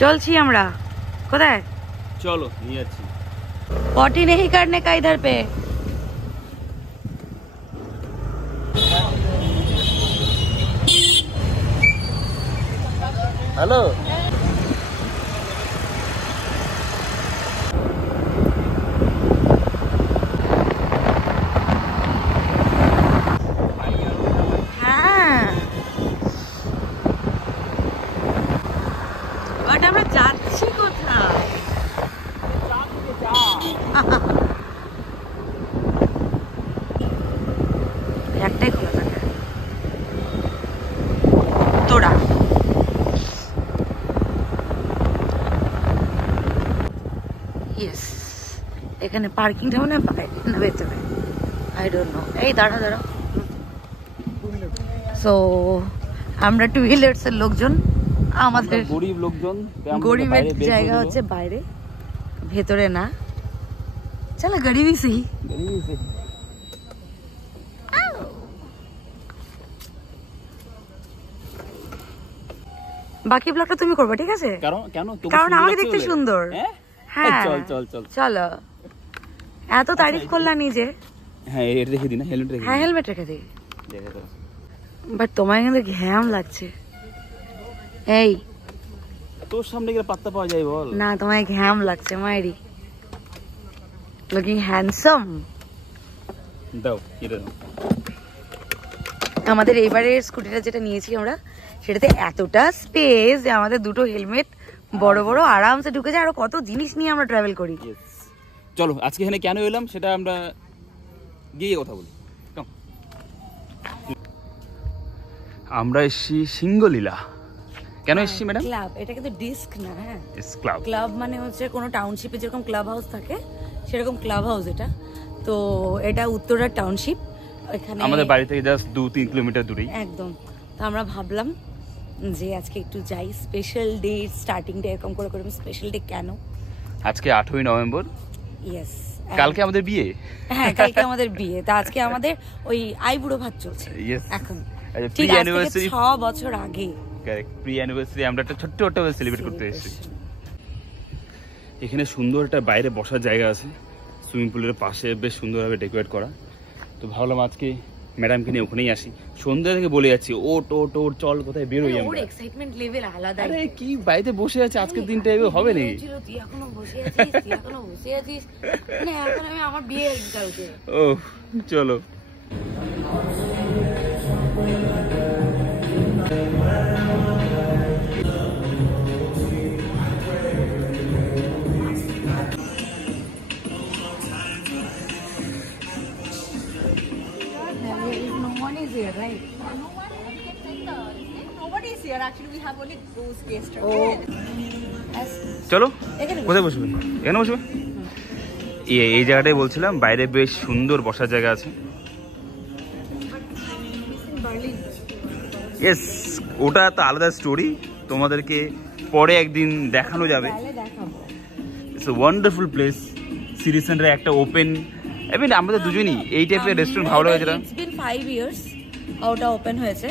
चलছি আমরা কোথায় चलो नहीं अच्छी पॉटी नहीं करने का इधर पे हेलो একটাই খোলা থাকে তোরা ইয়েস এখানে পার্কিংটা মনে হয় না ভেতরে আই ডোন্ট নো এই দাঁড়া দাঁড়া সো আমরা টু হুইলার্স এর লোকজন আমাদের গরিব লোকজন গরিবের জায়গা হচ্ছে বাইরে ভেতরে না চলো গরিবই সহি বাকি ব্লগটা তুমি করবে ঠিক আছে কারণ আমাকে দেখতে সুন্দর হ্যাঁ চলো এত তারিফ করলা নিজে হ্যাঁ এর রেখে দিই না হেলমেট রেখে হ্যাঁ হেলমেট রেখে দিই বাট তোমার কিন্তু ঘ্যাম লাগছে এই তোর সামনে গেলে পাত্তা পাওয়া যায় বল না তোমার ঘ্যাম লাগছে মায়েরি লুকিং হ্যান্ডসাম দাও এটা দাও আমাদের এইবারের স্কুটিটা যেটা নিয়েছি আমরা সেটাতে এতটা স্পেস যে আমাদের দুটো হেলমেট বড় বড় আরামসে ঢুকে যায় আর কত জিনিস নিয়ে আমরা ট্রাভেল করি চলো আজকে এখানে কেন এলাম সেটা আমরা গিয়ে কথা বলি আমরা এসেছি সিংহলীলা কেন এসেছি ম্যাডাম ক্লাব এটা কিন্তু ডিস্ক না হ্যাঁ ক্লাব ক্লাব মানে হচ্ছে কোনো টাউনশিপে যেরকম ক্লাব হাউস থাকে সেরকম ক্লাব হাউস এটা তো এটা উত্তরা টাউনশিপ এখানে আমাদের বাড়ি থেকে জাস্ট 2-3 কিলোমিটার দূরেই একদম তো আমরা ভাবলাম যে আজকে একটু যাই স্পেশাল ডে স্টার্টিং ডে এরকম করে স্পেশাল ডে কেন আজকে 8ই নভেম্বর ইয়েস কালকে আমাদের বিয়ে হ্যাঁ কালকে আমাদের বিয়ে তা আজকে আমাদের ওই আইবুড়ো ভাত চলছে এখন ঠিক আছে 6 বছর আগে কারেক্ট প্রি অ্যানিভার্সারি আমরা একটা ছোট্ট সেলিব্রেট করতে এসেছি এখানে সুন্দর একটা বাইরে বসার জায়গা আছে সুইমিং পুলের পাশে বেশ সুন্দরভাবে ডেকোরেট করা তো ভাবলাম আজকে ম্যাডামকে নিয়ে ওখানেই আসি সন্ধ্যা থেকে বলে যাচ্ছি ওট চল কোথায় বেরোই আমরা ওর এক্সাইটমেন্ট লেভেল আলাদা আরে কি বাড়িতে বসে আছে আজকের দিনটা এভাবে হবে নাকি তুই এখনো বসে আছিস মানে এখন আমি আমার বিয়ে কালকে ও চলো Here, right? No one can take the nobody is here actually we have only those guests চলো কোথায় বসবে এখানে বসবে এই জায়গাটাই বলছিলাম বাইরে বেশ সুন্দর বসার জায়গা আছে ইয়েস ওটা তো আলাদা স্টোরি তোমাদেরকে পরে একদিন দেখানো যাবে it's a wonderful place city সেন্টারে একটা ওপেন এমনি আমাদের দুজনই এই টাইপের রেস্টুরেন্ট ভালো লাগছিল ইটস বিন 5 ইয়ার্স ওটা ওপেন হয়েছে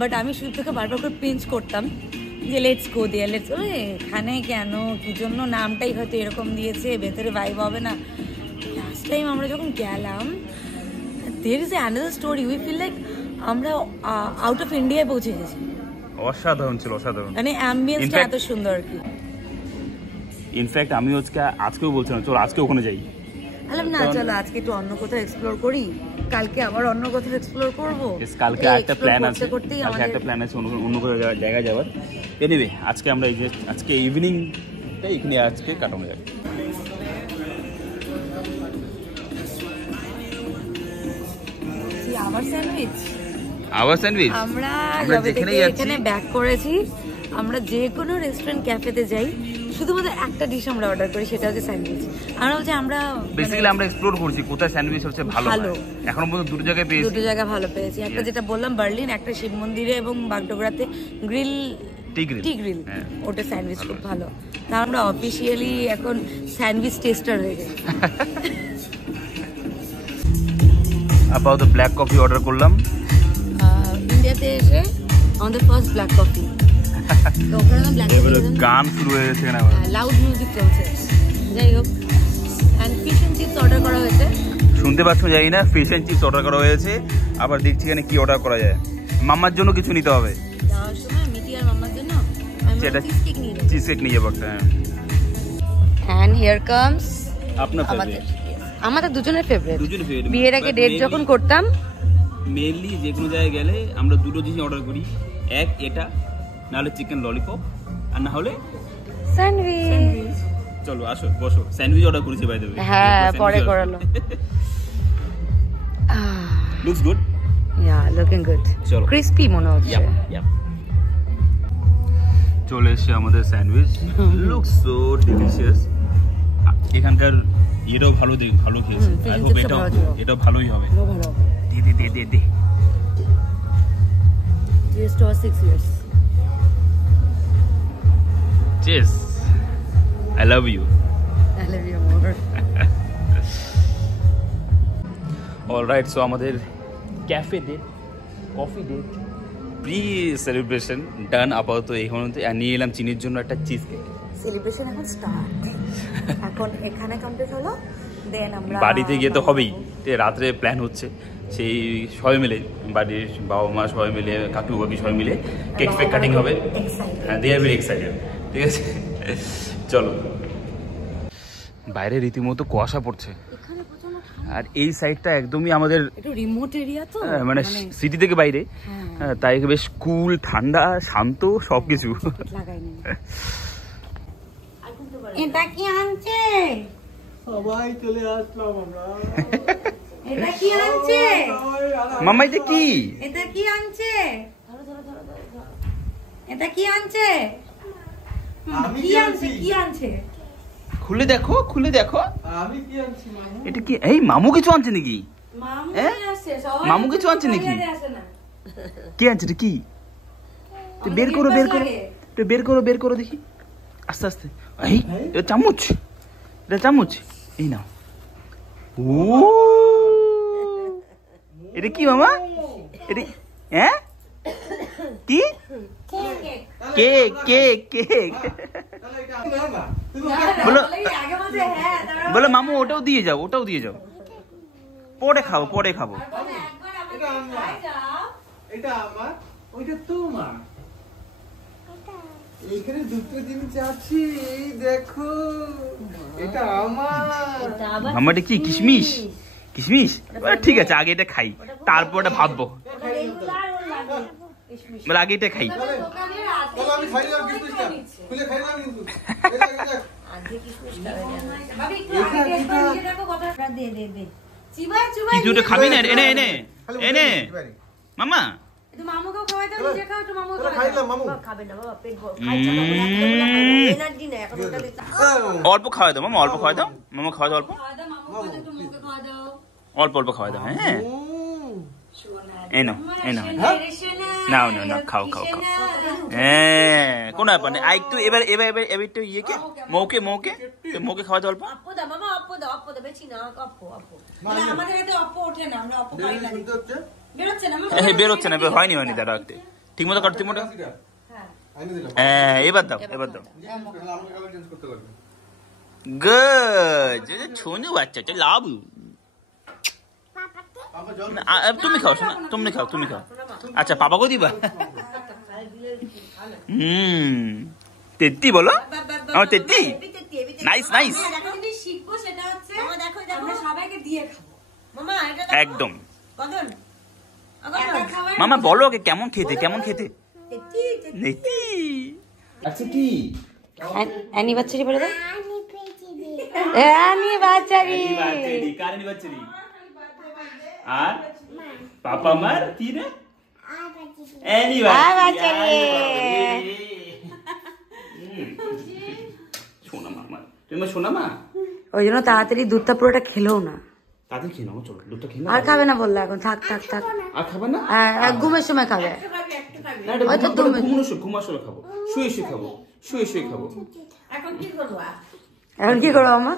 বাট আমি শুরু থেকে বারবার করে পিঞ্চ করতাম যে লেটস গো দেয়ার লেটস এখানে কেন কি জন্য নামটাই হয়তো এরকম দিয়েছে ভেতরে ভাইব হবে না লাস্ট টাইম আমরা যখন গেলাম there is another story we feel like আমরা আউট অফ ইন্ডিয়ায় পৌঁছে গেছি অসাধারণ ছিল অসাধারণ মানে অ্যাম্বিয়েন্সটা এত সুন্দর আর কি ইনফ্যাক্ট আমি আজকেও বলছিলাম চল আজকে ওখানে যাই আলাম না চলো আজকে একটু অন্য কোথাও এক্সপ্লোর করি কালকে আবার অন্য কোথাও এক্সপ্লোর করবো কালকে একটা প্ল্যান আছে অন্য কোনো জায়গায় যাওয়ার এনিওয়ে আজকে আমরা আজকে ইভিনিংটা এখানে আজকে কাটানো যায় আওয়ার স্যান্ডউইচ আমরা এখানে ব্যাক করেছি আমরা যে কোনো রেস্টুরেন্ট ক্যাফেতে যাই শুধুমাত্র একটা ডিশ আমরা অর্ডার করি সেটা হচ্ছে স্যান্ডউইচ আমরা বলছি আমরা বেসিক্যালি আমরা এক্সপ্লোর করছি কোথায় স্যান্ডউইচ হচ্ছে ভালো এখনো পর্যন্ত দুটো জায়গায় ভালো পেয়েছি একটা যেটা বললাম বার্লিন একটা শিব মন্দিরে এবং বাগডোগরাতে টি গ্রিল ওটা স্যান্ডউইচ খুব ভালো তা আমরা অফিসিয়ালি এখন স্যান্ডউইচ টেস্টার হয়ে গেছি about the black coffee order করলাম ইন্ডিয়াতে এসে আমাদের ফার্স্ট ব্ল্যাক কফি তো ওখানে তো এবারে ব্ল্যাঙ্কেট গান শুরু হয়ে গেছে এখানে আবার। লাউড মিউজিক চলছে। যাই হোক, and fish and chips order করা হয়েছে। শুনতে পাচ্ছ জানি না, ফিশ অ্যান্ড চিপস অর্ডার করা হয়েছে। আবার দেখছি এখানে কি অর্ডার করা যায়। মাম্মার জন্য কিছু নিতে হবে, যাওয়ার সময় মিটি আর মাম্মার জন্য সেটা চিজ কেক নিয়ে যাবো। চিজ কেক নিয়ে যাবো একটা। অ্যান্ড হিয়ার কামস আপনার ফেভারিট, আমাদের দুজনের ফেভারিট। দুজনের ফেভারিট। বিয়ের আগে ডেট যখন করতাম মেনলি যে কোনো জায়গায় গেলে আমরা দুটো জিনিস অর্ডার করি, এক এটা, না হলে চিকেন ললিপপ, আর না হলে স্যান্ডউইচ। চলো আসো বসো, স্যান্ডউইচ অর্ডার করেছি বাই দ্য ওয়ে। হ্যাঁ, পরে করালো। Looks good. Yeah, looking good. চলো। ক্রিস্পি মনে হচ্ছে। চলে এসে আমাদের স্যান্ডউইচ, লুকস সো ডিলিশিয়াস। এখানকার এটাও ভালো খেয়েছে। আই হোপ এটাও ভালোই হবে। দে দে দে দে দে। Just over 6 years. Cheers. I love you. I love you more. Alright, so আমাদের cafe date, coffee date, pre celebration done আপাতত। এখন নিয়ে এলাম চিনির জন্য একটা চিজ কেক। সেলিব্রেশন এখন স্টার্ট। এখন এখানে কমপ্লিট হলো, দেন আমরা বাড়িতে গিয়ে তো হবেই। রাত্রে প্ল্যান হচ্ছে সেই সবাই মিলে, বাড়ির বাবা মা সবাই মিলে, কাকু বাকি সবাই মিলে কেক ফেক কাটিং হবে। হ্যাঁ, দে আর ভেরি এক্সাইটেড। ঠিক আছে, চলো। বাইরে রীতিমতো কুয়াশা পড়ছে, আর এই সাইডটা একদমই আমাদের একটু রিমোট এরিয়া তো, মানে সিটি থেকে বাইরে, তাই বেশ কুল, ঠান্ডা, শান্ত সবকিছু। এটা কি আনছে? সবাই চলে আসলাম আমরা। এটা কি আনছে? মাম্মা এটা কি? এটা কি আনছে? এটা কি আনছে? আমি কি আনছে? কি আনছে? খুলে দেখো, খুলে দেখো। আমি কি আনছি মামু? এটা কি? এই মামু কিছু আনছে নাকি? মামু হ্যাঁ? আসছে, সবাই মামু কিছু আনছে নাকি? আসে না। কি আনছে এটা? কি? তো বের করো, বের করো, তো বের করো, বের করো দেখি আস্তে আস্তে। এই এটা চামচ, এটা চামচ। এই নাও। ও এটা কি মামা? এটা হ্যাঁ কি? Cake cake cake. তাহলে এটা আমি না, তুমি বলো, আগে বলছে হ্যাঁ, তারপর বলো মামু ওটাও দিয়ে যাও, ওটাও দিয়ে যাও, পরে খাবো, পরে খাবো। একবার আমাকে এটা আমার। খাই যাও। এটা আমার, ওইটা তোমার। এখানে দুটো জিনিস আছে, এই দেখো। এটা আমার। মামাটা কি কিশমিশ? কিশমিশ? ঠিক আছে, আগে এটা খাই, তারপর ওটা ভাববো। রেগুলার ওর লাগে কিশমিশ। বলে আগে এটা খাই। দোকানের আজকে তাহলে আমি খাইলাম কিশমিশটা। খুলে খাইলাম কিন্তু। এই দেখ। আজকে কিশমিশটা ভাবি একটু এটা আগে টেস্ট কিটা? করে দিয়ে দেখো কতটা দে দে দে। চিবাই চিবাই। কি তুই ওটা খাবি না? এনে এনে এনে মামা। একটু মামুকেও খাওয়াই দাও, নিজে খাও, একটু মামুকেও খাওয়াই খাইলাম দাও। মামু। বাবা খাবে না বাবা, পেট ভরে খাইছে না বলে এতগুলো খাবে এনার্জি নেই এখন ওটা দিতে। অল্প খাওয়া দাও মামা, অল্প খাওয়া দাও মামা, খাওয়া দাও অল্প, খাওয়া দাও মামুকে, একটু মুখে খাওয়া দাও। অল্প অল্প খাওয়া দাও। হ্যাঁ সোনা এই নাও, এই নাও, সোনা নাও নাও নাও, খাও খাও খাও। হ্যাঁ কোনো ব্যাপার নেই। আর একটু এবার এবার এবার এবার একটু ইয়েকে মৌকে মৌকে মৌকে খাওয়া দাও অল্প। অপ্পো দাও মামা, অপ্পো দাও, অপ্পো দাও, বেশি না, অপ্পো অপ্পো। মানে আমাদের এতে অপ্পো ওঠে না, আমরা অপ্পো খাই না। শুনতে হচ্ছে? বেরোচ্ছে না মামা। হ্যাঁ বেরোচ্ছে না, হয়নি হয়নি, দাঁড়া একটু ঠিক মতো কাটো, ঠিক মতো। হ্যাঁ আইনে দিলাম। হ্যাঁ এবার দাও, এবার দাও। তাহলে আমাকে কালার চেঞ্জ করতে পারবে। গুড, ছোনু বাচ্চা লাভ। পাপা জল তুমি খাও শোনা, তুমি খাও, তুমি খাও। আচ্ছা পাপাকেও দিবা? তেত্তি বলো, আমার তেত্তি। নাইস নাইস, এখন যদি শিখবো সেটা হচ্ছে মামা দেখো আমরা সবাইকে দিয়ে খাবো। মামা এটা একদম। কদন এটা খাওয়াই মামা বলো ওকে কেমন খেতে, কেমন খেতে। তেতি নেতি আচ্ছা কি অ্যানিভার্সারি বলে দাও। অ্যানিভার্সারি কার অ্যানিভার্সারি? আর পাপা মার কি রে? অ্যানিভার্সারি। সোনা মা, তুমি সোনা মা। ওই জন্য তাড়াতাড়ি দুধটা পুরোটা খেলেও না। তাদের খেয়ে নাও, চলো দুধটা খেয়ে আর খাবে না বললো, এখন থাক থাক থাক। আর খাবে না? ঘুমের সময় খাবে। না এটা ঘুমানোর সময়, ঘুমার সময় খাবো, শুয়ে শুয়ে খাবো, শুয়ে শুয়ে খাবো। এখন কি করবো আমা?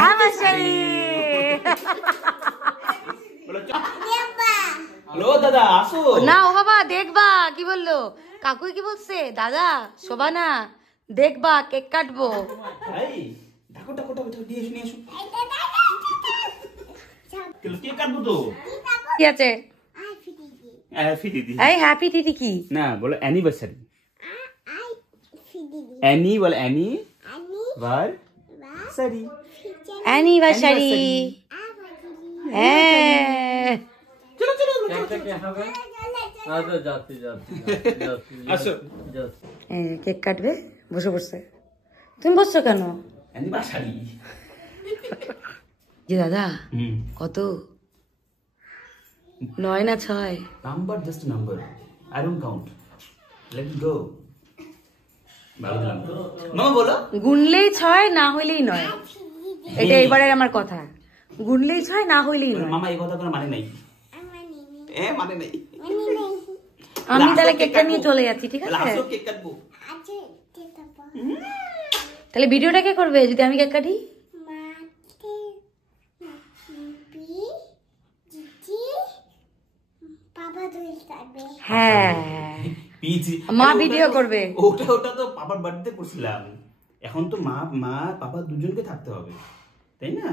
আমার হ্যালো দাদা আসো না ও বাবা দেখবা কি বললো কাকুই কি বলছে দাদা শোভা না দেখবা কেক কাটবো এই দেখো দেখো দেখো দিয়ে এসো নিয়ে এসো কেক কাটবো তো কি আছে হ্যাপি দিদি এই হ্যাপি দিদি কি না বলো অ্যানিভার্সারি অ্যানি বল অ্যানি বার সরি অ্যানিভার্সারি হ্যাঁ চলো চলো আসো এই যে কেক কাটবে বসে বসে তুমি বসছো কেন অ্যানিভার্সারি জি দাদা কত 9 না 6 number just number I don't count let it go মামা বলো গুনলেই 6 না হইলেই 9 এটা এবারের আমার কথা গুনলেই 6 না হইলেই 9 মামা এই কথা কোনো মানে নাই মানে নাই আমি তাহলে কেকটা নিয়ে চলে যাচ্ছি ঠিক আছে লাস্ট কেক কাটবো তাহলে ভিডিওটা কে করবে যদি আমি কেক কাটি হ্যাঁ পিজি মা ভিডিও করবে ওটা তো পাপার বার্থডে করছিলাম এখন তো মা পাপা দুজনকে থাকতে হবে তাই না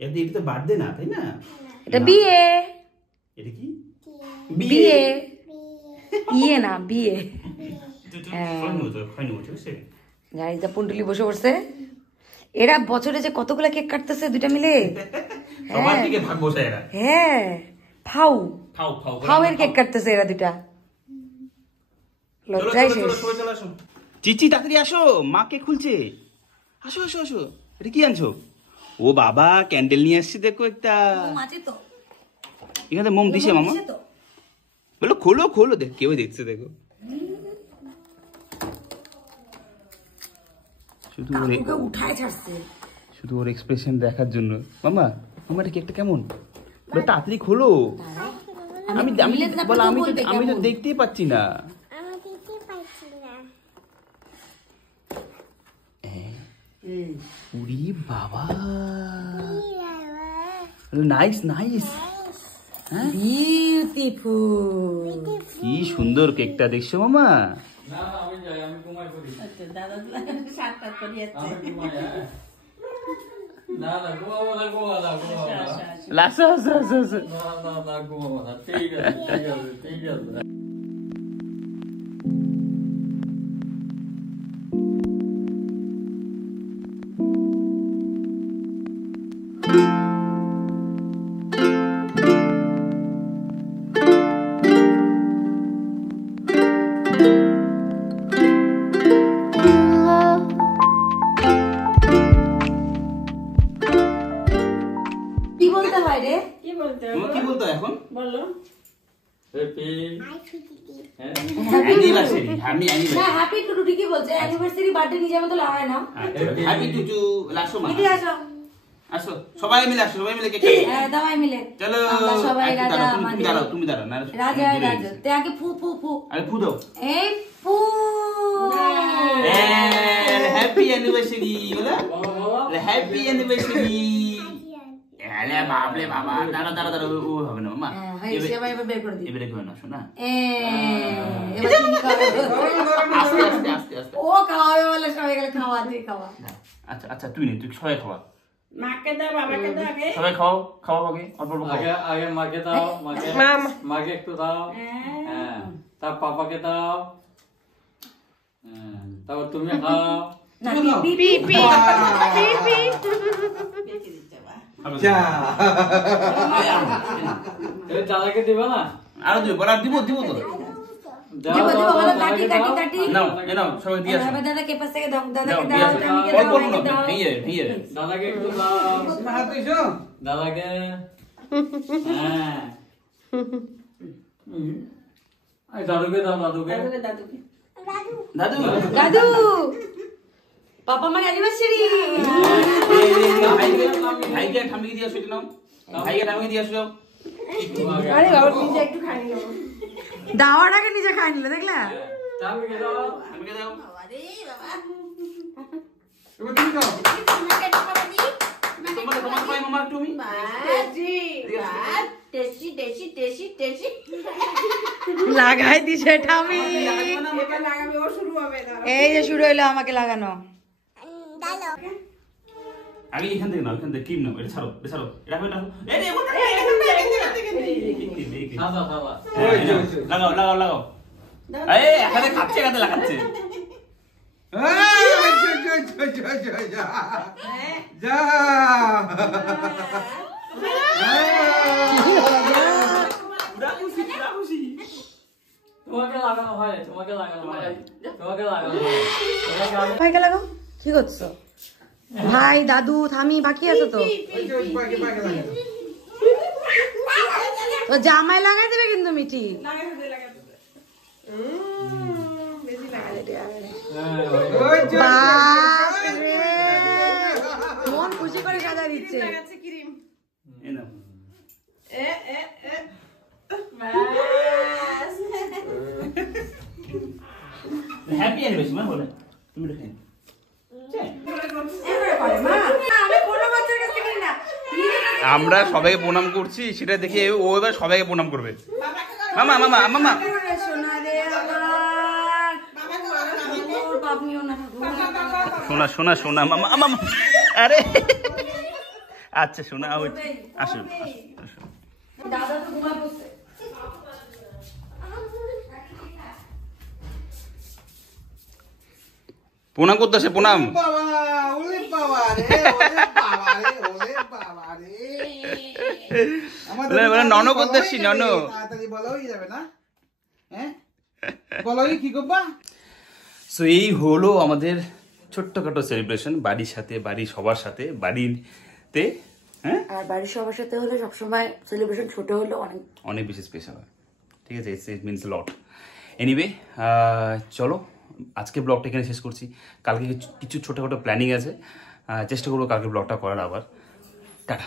এটা তো বার্থডে না তাই না এটা বিয়ে এটা কি বিয়ে বিয়ে না বিয়ে গাইজা পুন্ডলি বসে পড়ছে এরা বছরে যে কতগুলা কেক কাটতেছে দুইটা মিলে সবার থেকে ভাগ বসে এরা হ্যাঁ ফাউ খাও ফাউ এর কেক কাটতেছে এরা দুইটা লজ্জাই শেষ চিচি তাড়াতাড়ি আসো মা কেক খুলছে আসো আসো আসো এটা কি আনছো ও বাবা ক্যান্ডেল নিয়ে আসছি দেখো একটা এখানে মোম দিছে মামা বলো খোলো খোলো দেখ কেউ দেখছে দেখো শুধু ওর এক্সপ্রেশন দেখার জন্য মামা মামা এটা কেকটা কেমন তাড়াতাড়ি খোলো আমি আমি তো দেখতেই পাচ্ছি না উরি বাবা নাইস নাইস বিউটিফুল কি সুন্দর কেকটা দেখছো মামা কি বলতো এখন বলো অ্যানিভার্সারি আমি না হ্যাপি টু টু কি বলছে অ্যানিভার্সারি বার্থডে নিজে মতো লাগায় না হ্যাপি টু টু লাসো মা এদিকে আসো আসো সবাই মিলে আসো সবাই মিলে কেক হ্যাঁ সবাই মিলে চলো আমরা সবাই রাজা তুমি দাঁড়াও না রাজা রাজা তে আগে ফু ফু ফু আরে ফু দাও এই ফু হ্যাপি অ্যানিভার্সারি বলো হ্যাপি অ্যানিভার্সারি আরে বাবলে বাবা দাঁড়া দাঁড়া দাঁড়া ও হবে না মামা এবার বের করে দিই এবারে কেউ না শোনা এবার চিনি খাবে আস্তে আস্তে আস্তে আস্তে ও খাওয়াবে বলে সবাই গেলে খাওয়া দিয়ে খাওয়া আচ্ছা আচ্ছা তুই নে তুই সবাই খাওয়া মাকে দাও বাবাকে দাও আগে সবাই খাও খাওয়া আগে অল্প অল্প খাও আগে মাকে দাও মাকে একটু দাও হ্যাঁ তার পাপাকে দাও তারপর তুমি খাও না পি পি পি পি দাদাকে দিবা না আরো দিব বলা দিব দিব তো দেবো দেবো বলো কাটি কাটি কাটি নাও নাও সবাই দিয়ে আসো দাদাকে পাশে দাও দাও দাদাকে দিয়ে দাও আসো আমিকে অল্প দাও অল্প দাও ভিয়ে ভিয়ে দাদাকে একটু দাও হাত দিছো দাদাকে হ্যাঁ দাদুকে দাও দাদুকে দাদু দাদু পাপা আমার অ্যানিভার্সারি ভাইকে ঠাম্মিকে দিয়ে আসো এটা নাও ভাইকে ঠাম্মিকে দিয়ে আসো আরে বাবা নিজে একটু খাই নিও দাওয়ার আগে নিজে খাই নিল দেখলা ঠাম্মিকে দাও ঠাম্মিকে দাও আরে বাবা এবার তুমি খাও তোমার তোমার ভাই মামা তুমি বাজি টেস্টি টেস্টি টেস্টি টেস্টি লাগাই দিছে এটা আমি এই যে শুরু হইলো আমাকে লাগানো আগে এখান থেকে নাও, এখান থেকে ক্রিম নাও, এটা ছাড়ো, এটা ছাড়ো, এটা রাখো, এই রে সাদা সাদা লাগাও লাগাও লাগাও, এই এখানে খাচ্ছে, এখানে লাগাচ্ছে। যা তোমাকে লাগানো হয়, তোমাকে লাগানো হয়, তোমাকে লাগানো হয়, তোমাকে আগে ভাইকে লাগাও। কি করছো ভাই? দাদু থামি বাকি আছে তো, তো জামাই লাগাই দেবে কিন্তু মিঠি। বাপরে, মন খুশি করে সাজা দিচ্ছে। এই নাও। হ্যাপি অ্যানিভার্সারি মা বলে, তুমি দেখে আমরা সবাইকে প্রণাম করছি, সেটা দেখে ও এবার সবাইকে প্রণাম করবে। মামা মামা মামা শোনা শোনা শোনা মামা মামা, আরে আচ্ছা শোনা, আসুন আসুন। প্রণাম করতে আসে, প্রণাম। বাবা, ওলে বাবা রে, ওলে বাবা রে, ওলে বাবা রে। বলে নন করতে আসছি, নন। তাড়াতাড়ি বলোই যাবে না, হ্যাঁ বলোই কি করবা। সো এই হলো আমাদের ছোট্টখাটো সেলিব্রেশন, বাড়ির সাথে, বাড়ির সবার সাথে, বাড়িতে। হ্যাঁ, আর বাড়ির সবার সাথে হলে সবসময় সেলিব্রেশন ছোট হলো অনেক অনেক বেশি স্পেশাল হয়, ঠিক আছে, ইট মিনস লট। এনিওয়ে চলো আজকে ব্লগটা এখানে শেষ করছি। কালকে কিছু ছোটখাটো প্ল্যানিং আছে, চেষ্টা করবো কালকে ব্লগটা করার আবার। টাটা।